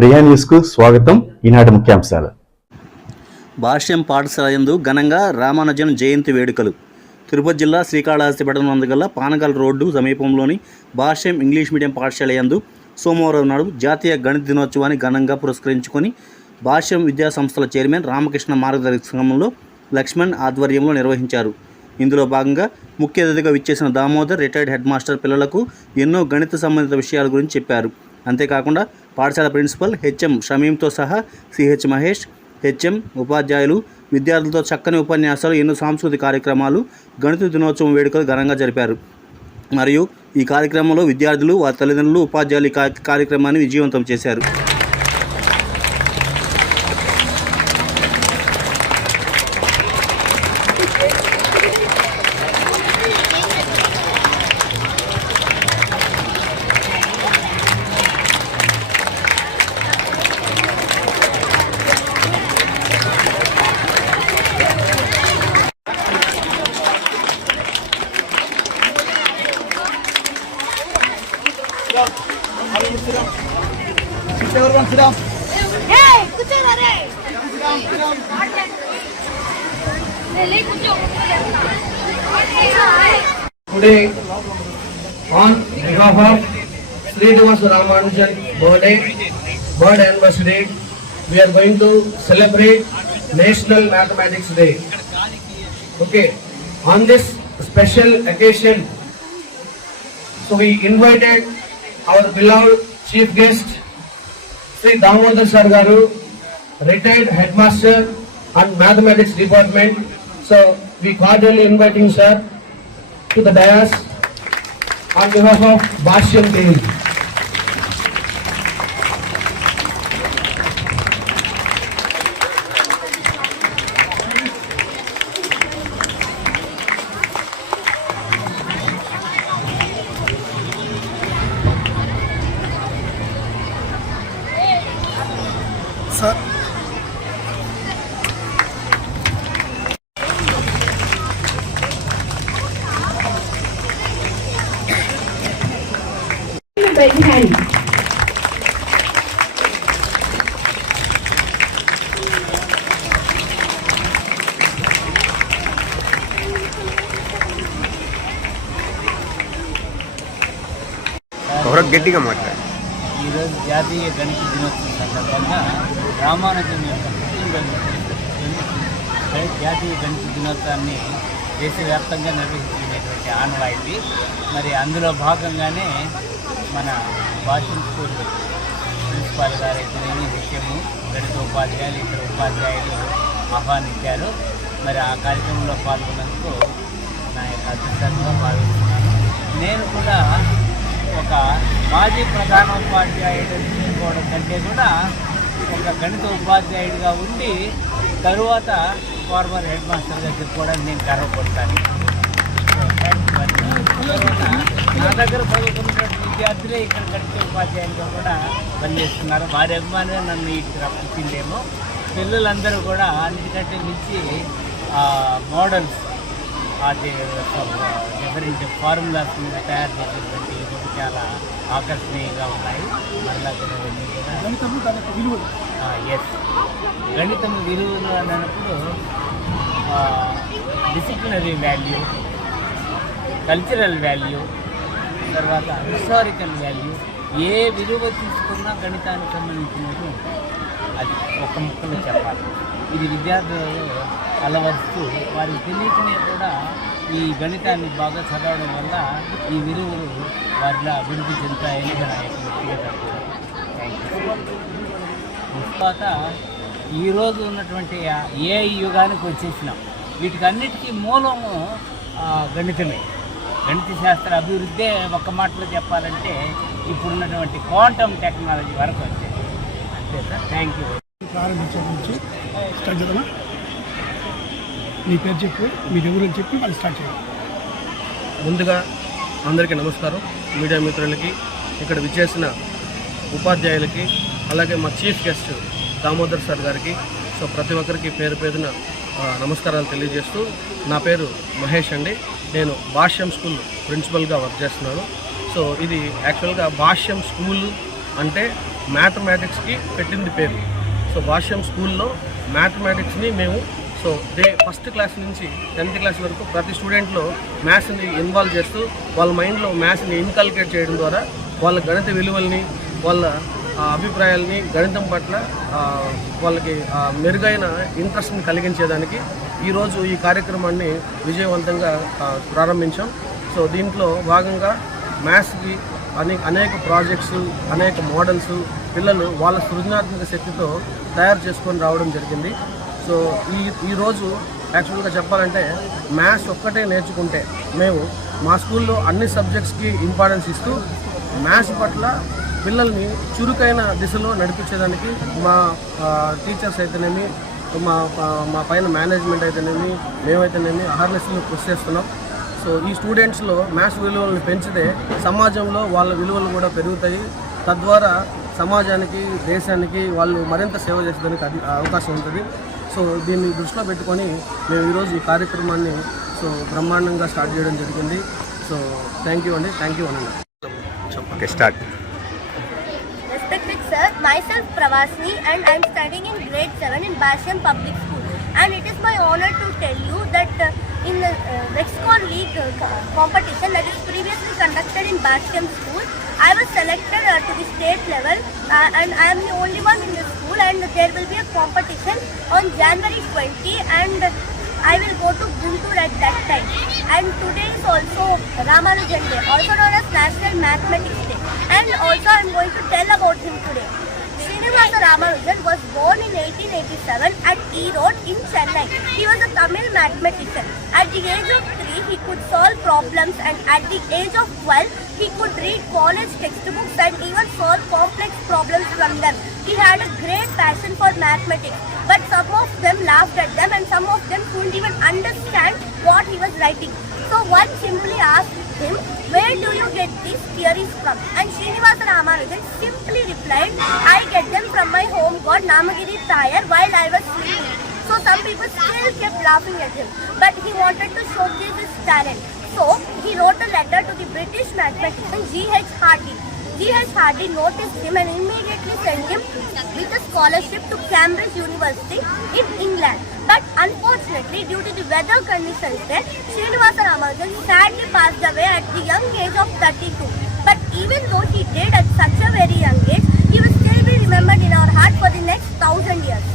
ప్రియా న్యూస్కు స్వాగతం. ఈనాటి ముఖ్యాంశాలు. భాష్యం పాఠశాల యందు ఘనంగా రామానుజన్ జయంతి వేడుకలు. తిరుపతి జిల్లా శ్రీకాళహస్తి పట్టణం నందుగల పానగల్ రోడ్డు సమీపంలోని భాష్యం ఇంగ్లీష్ మీడియం పాఠశాల యందు సోమవారం నాడు జాతీయ గణిత దినోత్సవాన్ని ఘనంగా పురస్కరించుకొని భాష్యం విద్యా సంస్థల చైర్మన్ రామకృష్ణ మార్గదర్శకంలో లక్ష్మణ్ ఆధ్వర్యంలో నిర్వహించారు. ఇందులో భాగంగా ముఖ్య అతిథిగా విచ్చేసిన దామోదర్ రిటైర్డ్ హెడ్ మాస్టర్ పిల్లలకు ఎన్నో గణిత సంబంధిత విషయాల గురించి చెప్పారు. అంతేకాకుండా పాఠశాల ప్రిన్సిపల్ హెచ్ఎం షమీంతో సహా సిహెచ్ మహేష్, హెచ్ఎం, ఉపాధ్యాయులు, విద్యార్థులతో చక్కని ఉపన్యాసాలు, ఎన్నో సాంస్కృతిక కార్యక్రమాలు, గణిత దినోత్సవం వేడుకలు ఘనంగా జరిపారు. మరియు ఈ కార్యక్రమంలో విద్యార్థులు, వారి తల్లిదండ్రులు, ఉపాధ్యాయులు కార్యక్రమాన్ని విజయవంతం చేశారు. Today, on behalf of Srinivasa Ramanujan bird anniversary, we are going to celebrate National Mathematics Day. Okay, on this special occasion, so we invited our beloved chief guest, Sri Damodar Sir Garu, retired headmaster and mathematics department. So we cordially inviting sir to the dais on behalf of Bhashyam team. Sir. By hand. గట్టిగా మాట్లాడు. ఈరోజు జాతీయ గణిత దినోత్సవం సందర్భంగా రామానుజన్ యొక్క పుట్టినరోజు జాతీయ గణిత దినోత్సవాన్ని దేశవ్యాప్తంగా నిర్వహించినటువంటి ఆనవాయితీ. మరి అందులో భాగంగానే మన భాష్యం స్కూల్ ప్రిన్సిపాల్ గారైతేనేమి, హెచ్ఎము, గణిత ఉపాధ్యాయులు, ఇతర ఉపాధ్యాయులు ఆహ్వానించారు. మరి ఆ కార్యక్రమంలో పాల్గొన్నందుకు నా యొక్క అదృష్టంగా భావిస్తున్నాను. నేను కూడా ఒక మాజీ ప్రధానోపాధ్యాయుడు తీసుకోవడం కంటే కూడా ఒక గణిత ఉపాధ్యాయుడిగా ఉండి తరువాత ఫార్మర్ హెడ్ మాస్టర్గా చెప్పుకోవడానికి నేను గర్వపడతాను. నా దగ్గర చదువుకున్నటువంటి విద్యార్థులే ఇక్కడ గణిత ఉపాధ్యాయులుగా కూడా పనిచేస్తున్నారు. వారి అభిమానమే నన్ను ఇక్కడ రప్పించిందేమో. పిల్లలందరూ కూడా అన్నిటికంటే మించి మోడల్స్, డిఫరెంట్ ఫార్ములాస్ మీద తయారు చేసినటువంటి చాలా ఆకర్షణీయంగా ఉన్నాయి. మళ్ళా ఎస్, గణితం విలువలు అన్నప్పుడు డిసిప్లినరీ వాల్యూ, కల్చరల్ వాల్యూ, తర్వాత హిస్టారికల్ వాల్యూ, ఏ విలువ తీసుకున్నా గణితానికి సంబంధించినది అది ఒక ముక్కలో చెప్పాలి. ఇది విద్యార్థులు అలవరుస్తూ వారికి తెలియకనే కూడా ఈ గణితాన్ని బాగా చదవడం వల్ల ఈ విలువలు వారిలో అభివృద్ధి చెందుతాయని నా యొక్క వ్యక్తిగత తర్వాత ఈరోజు ఉన్నటువంటి ఏఐ యుగానికి వచ్చేసినాం. వీటికన్నిటికీ మూలము గణితమే. గణిత శాస్త్ర అభివృద్ధి ఒక్క మాటలో చెప్పాలంటే ఇప్పుడున్నటువంటి క్వాంటమ్ టెక్నాలజీ వరకు వచ్చేది. అంతే సార్. Thank you. ప్రారంభించే నుంచి స్టార్ట్ చేద్దామా? మీ పేరు చెప్పి, మీరు ఎవరని చెప్పి వాళ్ళు స్టార్ట్ చేయాలి. ముందుగా అందరికీ నమస్కారం. మీడియా మిత్రులకి, ఇక్కడ విచ్చేసిన ఉపాధ్యాయులకి, అలాగే మా చీఫ్ గెస్ట్ దామోదర్ సార్ గారికి, సో ప్రతి ఒక్కరికి పేరు పేరున నమస్కారాలు తెలియజేస్తూ, నా పేరు మహేష్ అండి. నేను భాష్యం స్కూల్ ప్రిన్సిపల్గా వర్క్ చేస్తున్నాను. సో ఇది యాక్చువల్గా భాష్యం స్కూల్ అంటే మ్యాథమెటిక్స్కి పెట్టింది పేరు. సో భాష్యం స్కూల్లో మ్యాథమెటిక్స్ని మేము ఫస్ట్ క్లాస్ నుంచి 10th క్లాస్ వరకు ప్రతి స్టూడెంట్లో మ్యాథ్స్ని ఇన్వాల్వ్ చేస్తూ వాళ్ళ మైండ్లో మ్యాథ్స్ని ఇన్కల్కేట్ చేయడం ద్వారా వాళ్ళ గణిత విలువల్ని, వాళ్ళ అభిప్రాయాల్ని గణితం పట్ల వాళ్ళకి మెరుగైన ఇంట్రెస్ట్ని కలిగించేదానికి ఈరోజు ఈ కార్యక్రమాన్ని విజయవంతంగా ప్రారంభించాం. సో దీంట్లో భాగంగా మ్యాథ్స్కి అనేక ప్రాజెక్ట్స్, అనేక మోడల్స్ పిల్లలు వాళ్ళ సృజనాత్మక శక్తితో తయారు చేసుకొని రావడం జరిగింది. సో ఈరోజు యాక్చువల్గా చెప్పాలంటే మ్యాథ్స్ ఒక్కటే నేర్చుకుంటే మేము మా స్కూల్లో అన్ని సబ్జెక్ట్స్కి ఇంపార్టెన్స్ ఇస్తూ మ్యాథ్స్ పట్ల పిల్లల్ని చురుకైన దిశలో నడిపించేదానికి మా టీచర్స్ అయితేనేమి, మా పైన మేనేజ్మెంట్ అయితేనేమి, మేమైతేనేమి అవేర్నెస్ని కృషి చేస్తున్నాం. సో ఈ స్టూడెంట్స్లో మ్యాథ్స్ విలువలను పెంచితే సమాజంలో వాళ్ళ విలువలు కూడా పెరుగుతాయి. తద్వారా సమాజానికి, దేశానికి వాళ్ళు మరింత సేవ చేసేదానికి అవకాశం ఉంటుంది. సో దీన్ని దృష్టిలో పెట్టుకొని మేము ఈరోజు ఈ కార్యక్రమాన్ని బ్రహ్మాండంగా స్టార్ట్ చేయడం జరిగింది. సో థ్యాంక్ యూ అండి. Okay, start. Respected sir, myself Pravasni and I am studying in grade 7 in Bashyam Public School, and it is my honor to tell you that in the Vexcon League competition that is previously conducted in Bashyam School, I was selected to the state level and I am the only one in the school, and there will be a competition on January 20 and I will go to Guntur at that time. And today is also Ramanujan Day, also known as National Mathematics Day. And also I am going to tell about him today. Srinivasa Ramanujan was born in 1887 at E Road in Chennai. He was a Tamil mathematician. At the age of 3, he could solve problems, and at the age of 12, he could read college textbooks and even solve complex problems from them. He had a great passion for mathematics, but some of them laughed at them and some of them couldn't even understand what he was writing. So one simply asked him, "Where do you get these theories from?" And Srinivasa Ramanujan simply replied, "I get them from my home god Namagiri Tayar while I was sleeping." So some people still kept laughing at him, but he wanted to showcase his talent. So he wrote a letter to the British mathematician G.H. Hardy. G.H. Hardy noticed him and immediately sent him with a scholarship to Cambridge University in England. But unfortunately, due to the weather conditions there, Srinivasa Ramanujan sadly passed away at the young age of 32. But even though he did at such a very young age, he will still be remembered in our heart for the next 1000 years.